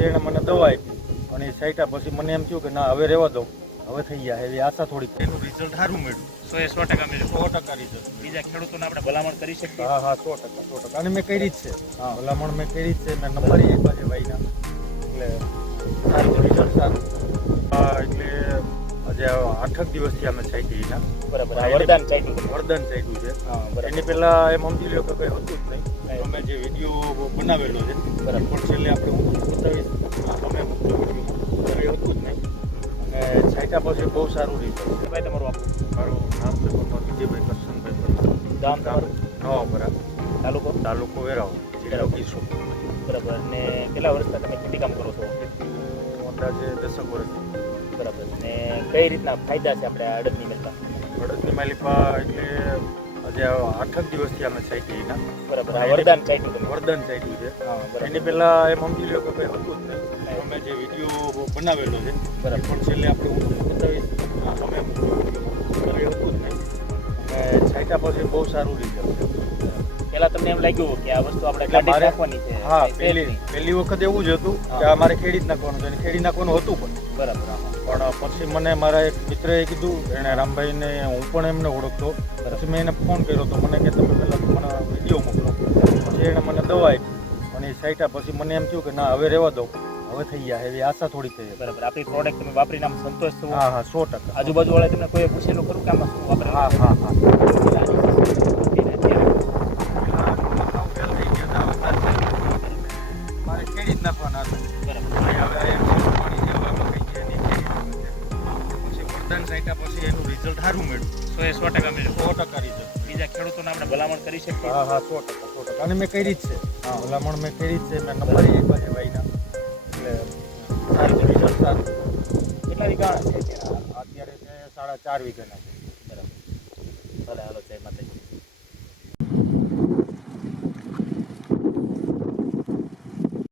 પછી એણે મને દવા આપી અને એ છાંટ્યા પછી મને એમ થયું કે ના હવે રહેવા દો, હવે થઈ ગયા એવી આશા થોડીક. એનું રિઝલ્ટ સારું મળ્યું, 100% મળ્યું. 100% રિઝલ્ટ. બીજા ખેડૂતોને આપણે ભલામણ કરી શકીએ? હા હા 100%. અને મેં કરી જ છે. હા, ભલામણ મેં કરી જ છે. મેં નંબર આપ્યા છે ભાઈના, એટલે સારું રિઝલ્ટ સારું. એટલે આજે 8 દિવસથી અમે છાંટી એના. બરાબર. આ વરદાન ચાટ્યું. વરદાન ચાટ્યું છે. હા, બરાબર. એની પહેલા એમ સમજી લો કે કંઈ હતું જ નહીં. અમે જે વિડીયો બનાવેલો છે બરાબર. પણ છેલ્લે આપણે હું બતાવીશ. તમે મૂકજો વિડીયો, કંઈ હતું જ નહીં. અને છાંટ્યા પછી બહુ સારું રિઝલ્ટ છે. ભાઈ તમારું આપો. મારું નામ છે પરમાર વિજયભાઈ કરશનભાઈ. ગામ તમારું? નવાપરા, તાલુકો વેરાવળ, જિલ્લો કિશોર. બરાબર. ને કેટલા વર્ષથી તમે ખેતી કામ કરો છો? અંદાજે 10 વર્ષ. બરાબર. ને કઈ રીતના ફાયદા છે આપણે આ અડદની મિલમાં? અડદની માલિપા એટલે આજે 8 દિવસથી અમે છાંટી એના. બરાબર. આ વરદાન ચાટ્યું. વરદાન ચાટ્યું છે. હા, બરાબર. એની પહેલા એમ સમજી લો કે કંઈ હતું જ નહીં. અમે જે વિડીયો બનાવેલો છે બરાબર. પણ છેલ્લે આપણે હું બતાવીશ. તમે મૂકજો વિડીયો, કંઈ હતું જ નહીં. અને છાંટ્યા પછી બહુ સારું રિઝલ્ટ છે. પહેલા તમને એમ લાગ્યું કે આ વસ્તુ આપણે કાઢી નાખવાની છે? હા, પહેલી વખત એવું જ હતું કે આ મારે ખેડી જ નાખવાનું છે અને ખેડી નાખવાનું હતું પણ. બરાબર. પણ પછી મને મારા એક મિત્રએ કીધું, એણે રામભાઈને, હું પણ એમને ઓળખતો. પછી મેં એને ફોન કર્યો તો મને કે તમે પહેલાં મને વિડીયો મોકલો. પછી એણે મને દવા આપી અને એ છાંટ્યા પછી મને એમ થયું કે ના હવે રહેવા દો, હવે થઈ ગયા એવી આશા થોડી થઈ. બરાબર. આપણી પ્રોડક્ટ તમે વાપરીને આમ સંતોષ થવો? હા હા 100%. આજુબાજુ વાળા તમને કોઈ પૂછેલું ખરું કે આમાં શું વાપરે? હા હા હા. મારે ખેડી જ નાખવાના હતા. પછી વરદાન છાંટ્યા પછી એનું રિઝલ્ટ સારું મળ્યું. 100% મળ્યું. 100% રિઝલ્ટ. બીજા ખેડૂતોને આપણે ભલામણ કરી શકીએ? હા હા 100%. અને મેં કરી જ છે. હા, ભલામણ મેં કરી જ છે. મેં નંબર આપ્યા છે ભાઈના, એટલે સારું રિઝલ્ટ સારું. કેટલા વીઘા છે? અત્યારે 4.5 વીઘાના છે. બરાબર. ભલે હાલો.